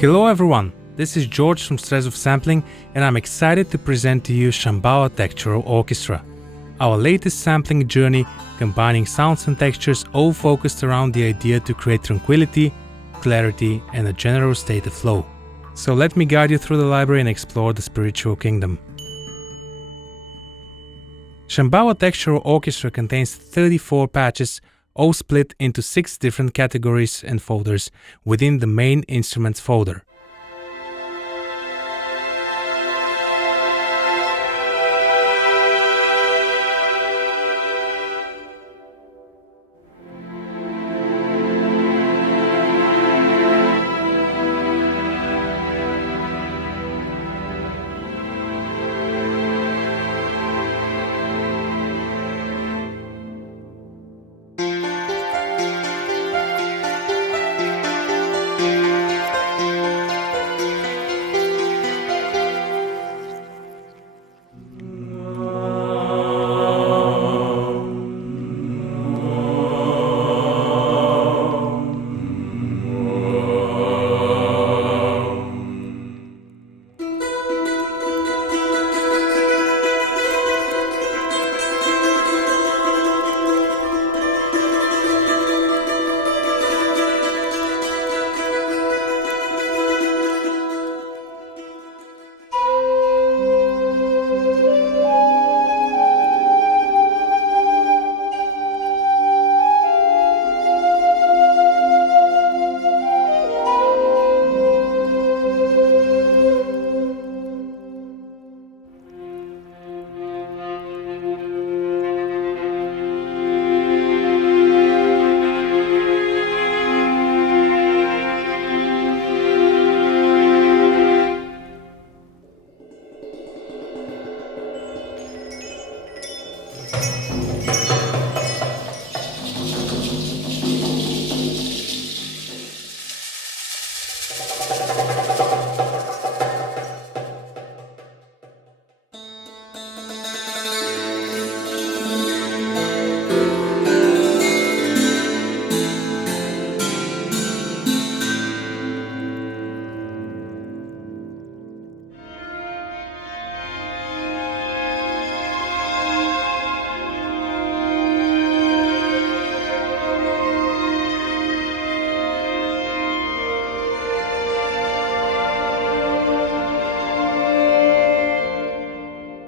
Hello everyone, this is George from Strezov Sampling and I'm excited to present to you Sambhala Textural Orchestra, our latest sampling journey combining sounds and textures all focused around the idea to create tranquility, clarity and a general state of flow. So let me guide you through the library and explore the spiritual kingdom. Sambhala Textural Orchestra contains 34 patches, all split into 6 different categories and folders within the main instruments folder.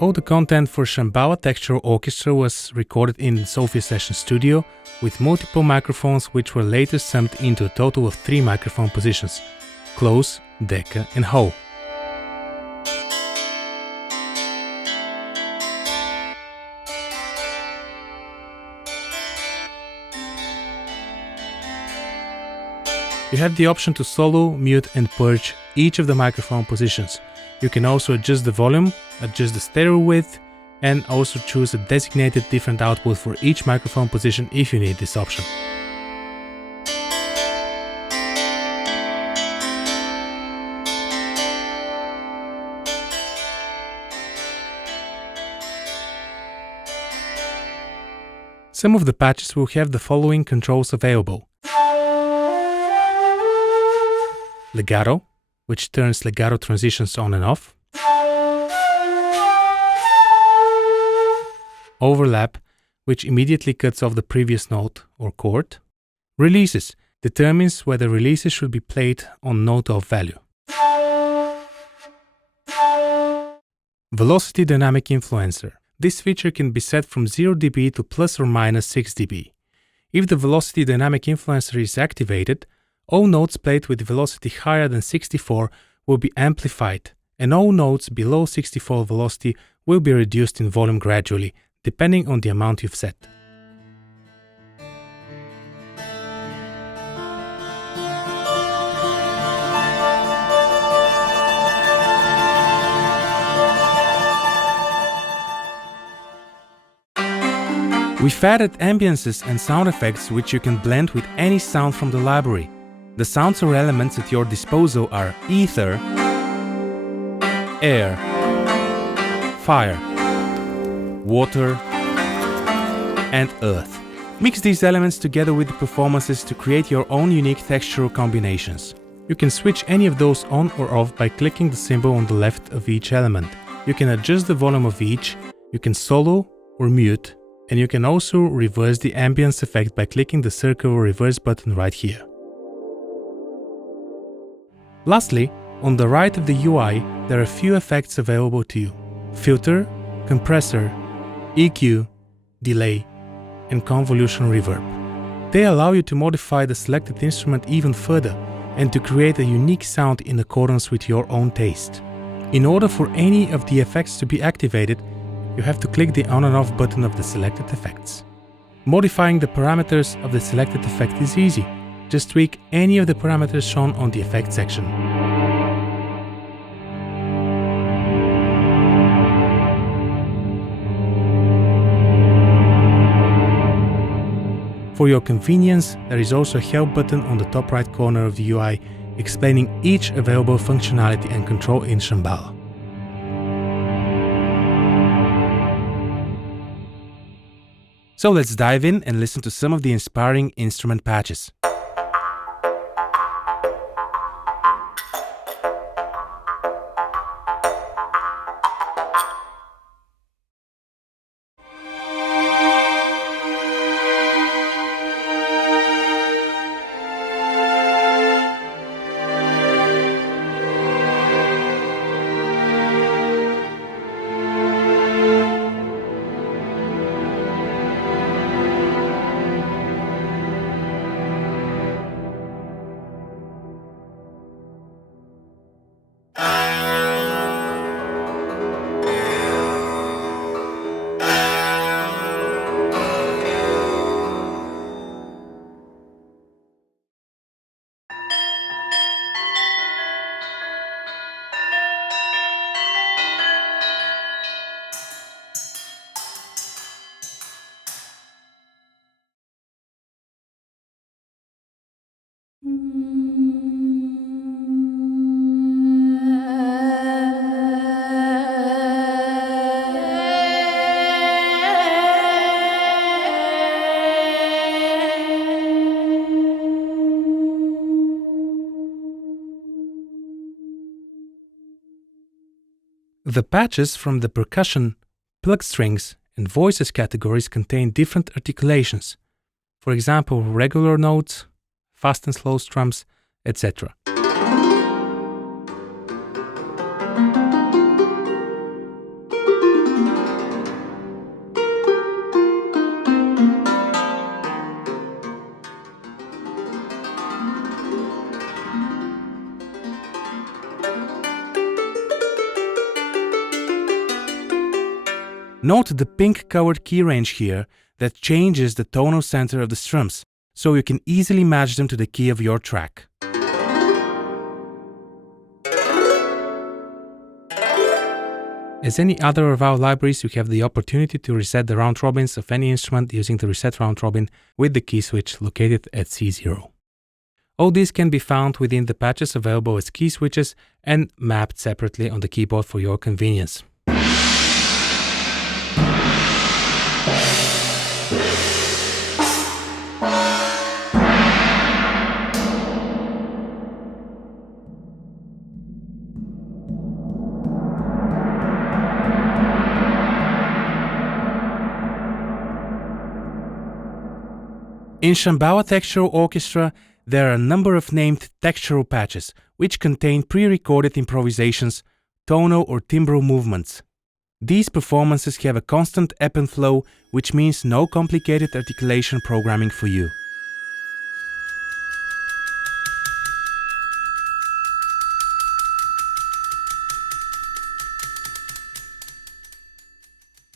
All the content for Sambhala Textural Orchestra was recorded in Sofia Session Studio with multiple microphones which were later summed into a total of 3 microphone positions: close, decca and whole. You have the option to solo, mute and purge each of the microphone positions. You can also adjust the volume, adjust the stereo width, and also choose a designated different output for each microphone position if you need this option. Some of the patches will have the following controls available: legato, which turns legato transitions on and off; overlap, which immediately cuts off the previous note or chord; releases, determines whether releases should be played on note off value; velocity dynamic influencer. This feature can be set from 0 dB to plus or minus 6 dB. If the velocity dynamic influencer is activated, all notes played with velocity higher than 64 will be amplified, and all notes below 64 velocity will be reduced in volume gradually, depending on the amount you've set. We've added ambiences and sound effects which you can blend with any sound from the library. The sounds or elements at your disposal are ether, air, fire, water, and earth. Mix these elements together with the performances to create your own unique textural combinations. You can switch any of those on or off by clicking the symbol on the left of each element. You can adjust the volume of each, you can solo or mute, and you can also reverse the ambience effect by clicking the circle or reverse button right here. Lastly, on the right of the UI, there are a few effects available to you: filter, compressor, EQ, delay, and convolution reverb. They allow you to modify the selected instrument even further and to create a unique sound in accordance with your own taste. In order for any of the effects to be activated, you have to click the on and off button of the selected effects. Modifying the parameters of the selected effect is easy. Just tweak any of the parameters shown on the effect section. For your convenience, there is also a help button on the top right corner of the UI explaining each available functionality and control in Sambhala. So let's dive in and listen to some of the inspiring instrument patches. The patches from the percussion, plug strings, and voices categories contain different articulations, for example regular notes, fast and slow strums, etc. Note the pink-colored key range here that changes the tonal center of the strums, so you can easily match them to the key of your track. As any other of our libraries, you have the opportunity to reset the round robins of any instrument using the Reset Round Robin with the key switch located at C0. All these can be found within the patches available as key switches and mapped separately on the keyboard for your convenience. In Sambhala Textural Orchestra, there are a number of named textural patches, which contain pre-recorded improvisations, tonal or timbral movements. These performances have a constant ebb and flow, which means no complicated articulation programming for you.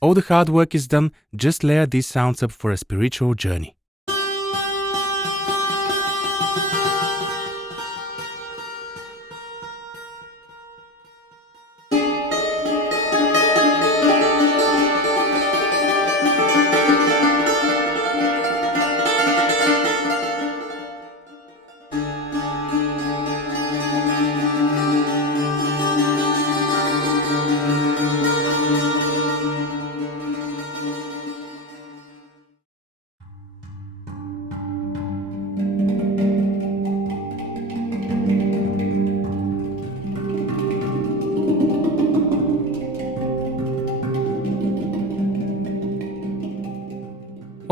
All the hard work is done, just layer these sounds up for a spiritual journey.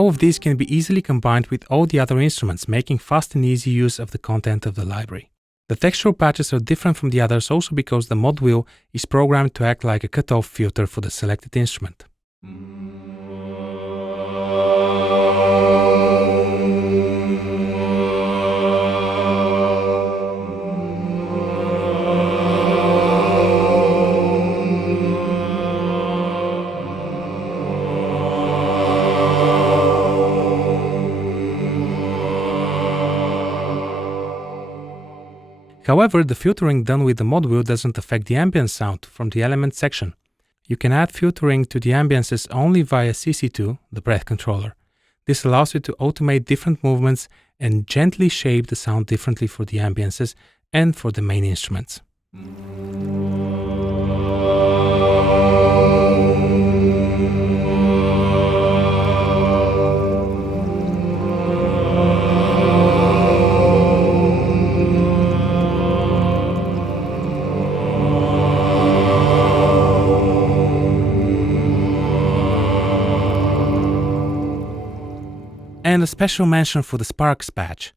All of these can be easily combined with all the other instruments, making fast and easy use of the content of the library. The textural patches are different from the others also because the mod wheel is programmed to act like a cutoff filter for the selected instrument. However, the filtering done with the mod wheel doesn't affect the ambient sound from the element section. You can add filtering to the ambiences only via CC2, the breath controller. This allows you to automate different movements and gently shape the sound differently for the ambiences and for the main instruments. And a special mention for the Sparks patch,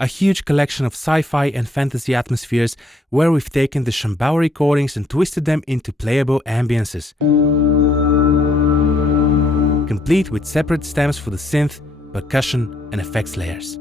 a huge collection of sci-fi and fantasy atmospheres where we've taken the Sambhala recordings and twisted them into playable ambiences, complete with separate stems for the synth, percussion and effects layers.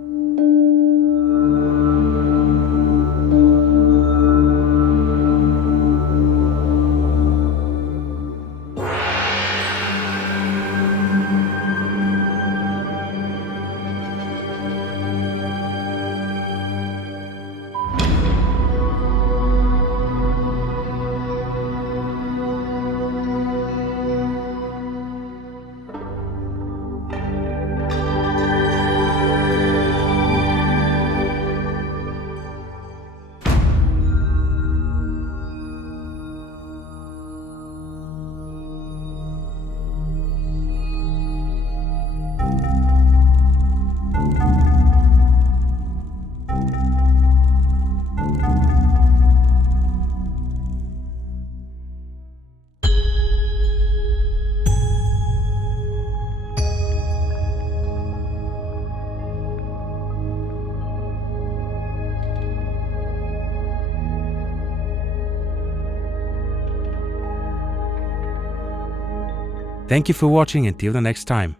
Thank you for watching. Until the next time.